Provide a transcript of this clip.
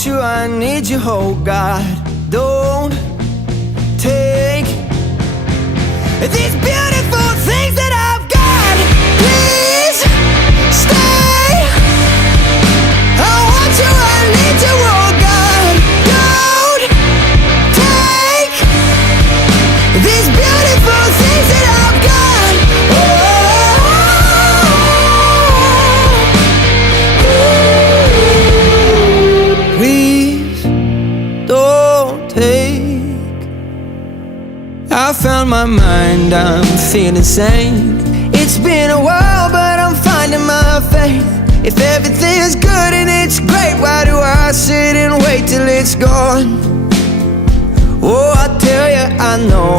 want you, I need you, oh God. Don't take these beautiful things that I've got. Please stay. I want you, I need you, oh God. Don't take these beautiful things that I've got. Please don't take. I found my mind, I'm feeling sane. It's been a while, but I'm finding my faith. If everything's good and it's great, why do I sit and wait till it's gone? Oh, I tell you, I know